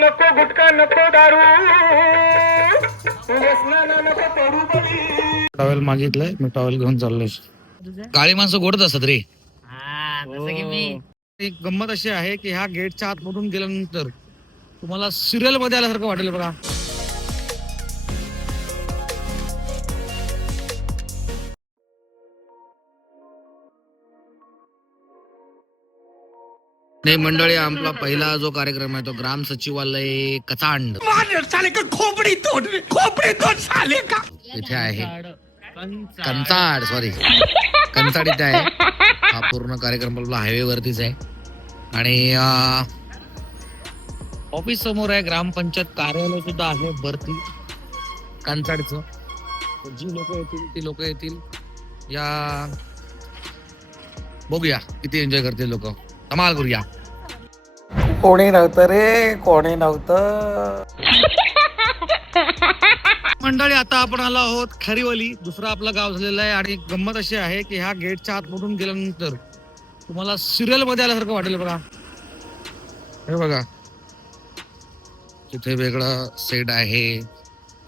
नको गुटखा नको दारू व्यसनाला नको पडू बळी. टॉवेल मागितलंय, मी टॉवेल घेऊन चाललोय. काळी माणसं गोडच असतात रे. एक गंमत अशी आहे की ह्या गेटच्या आतमधून गेल्यानंतर तुम्हाला सिरियल मध्ये आल्यासारखं वाटेल बघा. नाही मंडळी, आपला पहिला जो कार्यक्रम आहे तो ग्राम सचिवालय कचांड इथे आहे. कंचाड, सॉरी, कंचाड इथे आहे. हा पूर्ण कार्यक्रम आपला हायवे वरतीच आहे आणि ऑफिस समोर आहे. ग्रामपंचायत कार्यालय सुद्धा आहे वरती कंचाडचं. जी लोक येतील ती लोक येतील. या बघूया किती एन्जॉय करतील लोक. धमाल करूया. कोणी नव्हतं रे, कोणी नव्हतं. मंडळी, आता आपण आलो आहोत खरीवली. दुसरं आपलं गाव झालेलं आहे आणि गंमत अशी आहे की ह्या गेटच्या आतमधून गेल्यानंतर तुम्हाला सिरियल मध्ये आल्यासारखं वाटेल बघा. हे बघा, तिथे वेगळा सेट आहे,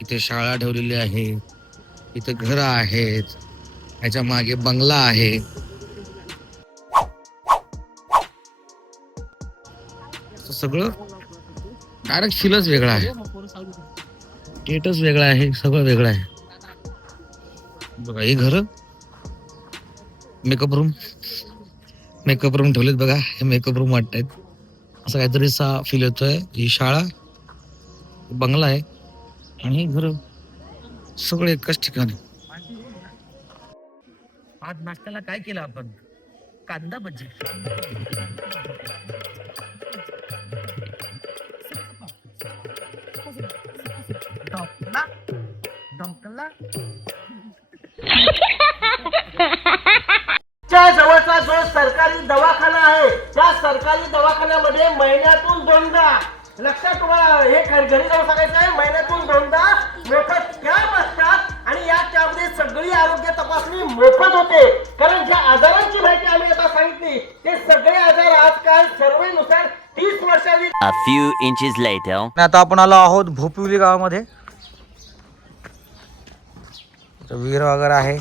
इथे शाळा ठेवलेली आहे, इथे घरं आहेत, ह्याच्या मागे बंगला आहे. सगळं डायरेक्ट फीलच वेगळा आहे, गेटच वेगळा आहे, सगळं वेगळं आहे. बघा ही घर, मेकअप रूम ठेवलेत बघा. हे मेकअप रूम वाटतायत, असं काहीतरी फील येतोय. ही शाळा, बंगला आहे आणि हे घर सगळं एकाच ठिकाणी. आज नाश्त्याला काय केलं आपण? कांदा भजी. जवळचा जो सरकारी दवाखाना आहे त्या सरकारी दवाखान्यामध्ये महिन्यातून 2दा, लक्षात तुम्हाला हे घरी जाऊन सांगायचं आहे, महिन्यातून 2दा मोफत कॅम्प असतात आणि या कॅम्पमध्ये सगळी आरोग्य तपासणी मोफत होते. कारण ज्या आजारांची माहिती आम्ही आता सांगितली ते सगळे आजार आजकाल सर्वेनुसार 30 वर्षांनी. A few inches later. आता आपण आलो आहोत भोपिवली गावामध्ये. विहीर वगैरे आहे,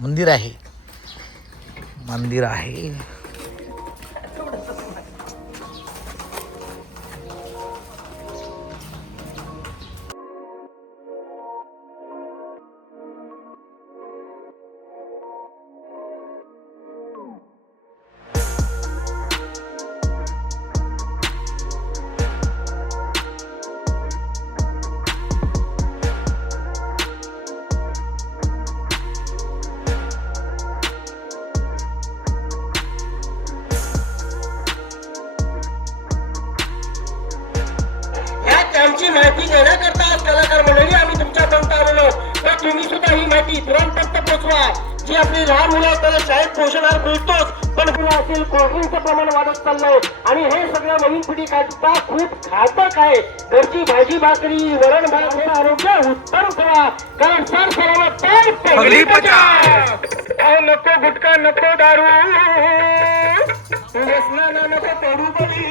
मंदिर आहे. आमची माहिती देण्याकरता आज कलाकार मंडळी आम्ही तुमच्यापर्यंत आलेलो. तर तुम्ही सुद्धा ही माहिती तुरंत पोहोचवा. जी आपली लहान मुलं आहेत त्याला शाळेत पोषणाहार मिळतोच, पण असेल कोल्ड्रिंकचं प्रमाण वाढत चाललंय आणि हे सगळं नवीन पिढी करता खूप घातक आहे. घरची भाजी भाकरी, वरण भात हे आरोग्य उत्तम ठेवा, कारण सर सर्व पगडी बचाव. नको गुटखा नको दारू व्यसनाला नको पडू बळी.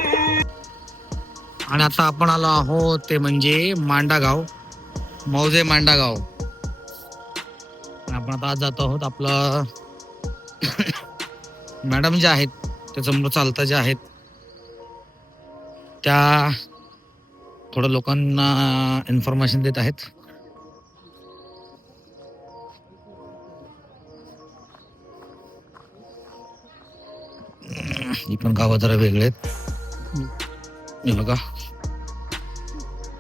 आणि आता आपण आलो आहोत ते म्हणजे मांडागाव, मौजे मांडागाव. आपण आता आज जातो आहोत. आपलं मॅडम ज्या आहेत ते समोर चालता ज्या आहेत त्या थोडं लोकांना इन्फॉर्मेशन देत आहेत. ही पण गावं जरा वेगळे आहेत. हे बघा,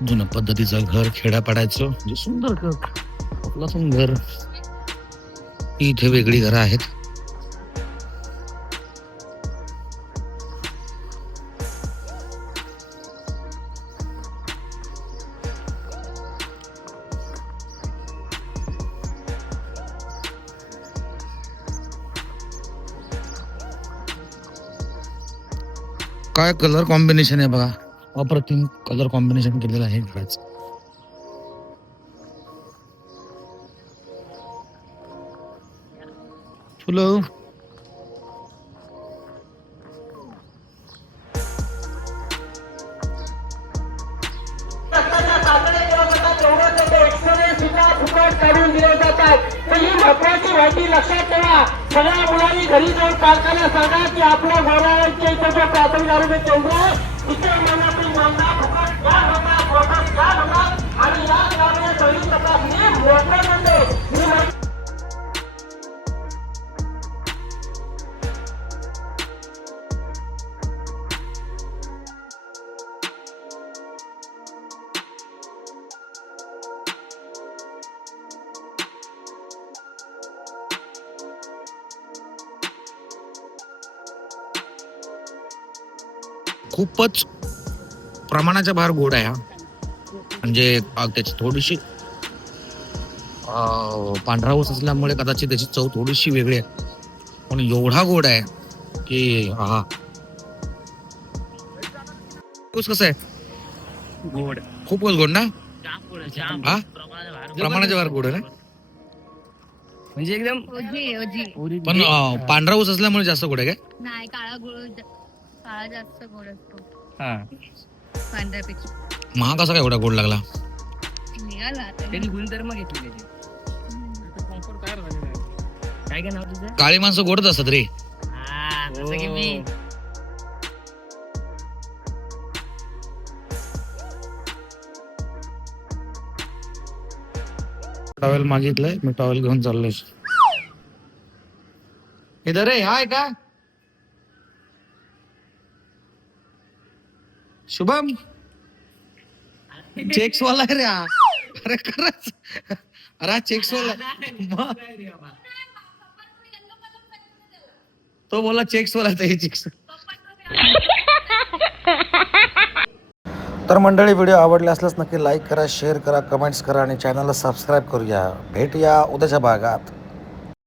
जुन्या पद्धतीचं घर, खेड्यापाड्याचं म्हणजे सुंदर घर, आपलं सुंदर. इथे वेगळी घरं आहेत. काय कलर कॉम्बिनेशन आहे बघा, अप्रतिम कलर कॉम्बिनेशन केलेलं आहे घराचं. फुलं, एवढंच होतं, एक्सरे सुद्धा फुकट काढून दिले जातात. तर ही महत्वाची माहिती लक्षात ठेवा. सगळ्या मुलांनी घरी जाऊन पालकांना सांगा की आपल्या घराच्या इथं जो प्राथमिक आरोग्य केंद्र आहे तिथे महिन्यातील महिना फुकट घ्या होणार, बोनस घ्या होणार आणि या ग्रामीण शहरी तपासणी मोफत होते. ही माहिती खूपच प्रमाणाच्या बाहेर गोड आहे हा. म्हणजे त्याची थोडीशी पांढरा ऊस असल्यामुळे कदाचित त्याची चव थोडीशी वेगळी आहे, पण एवढा गोड आहे की हा. ऊस कसं आहे? गोड खूपच गोड ना? हा प्रमाणाच्या प्रमाणाच्या बाहेर गोड आहे ना? म्हणजे एकदम पण पांढरा ऊस असल्यामुळे जास्त गोड आहे काय? नाही, काळा जास्त गोड असतो हा पांढऱ्यापेक्षा. महा कसा काय एवढा गोड लागला? निघाला आता. त्यांनी गुणधर्म घेतले त्याचे. काय काय नाव तुझं? काळी माणसं गोडच असतात रे. हा, जसं की मी. टॉवेल मागितलंय, मी टॉवेल घेऊन चाललोय. इधर रे, हाय का शुभम? चेक्स वाला आहे रे हा. अरे खरंच, अरे हा चेक्स वाला मग तो बोला चेक्स वाला आहे, चेक्स. तर मंडळी, व्हिडिओ आवडले असल्यास नक्की लाईक करा, शेअर करा, कमेंट्स करा आणि चॅनलला सबस्क्राईब करूया. भेटूया उद्याच्या भागात.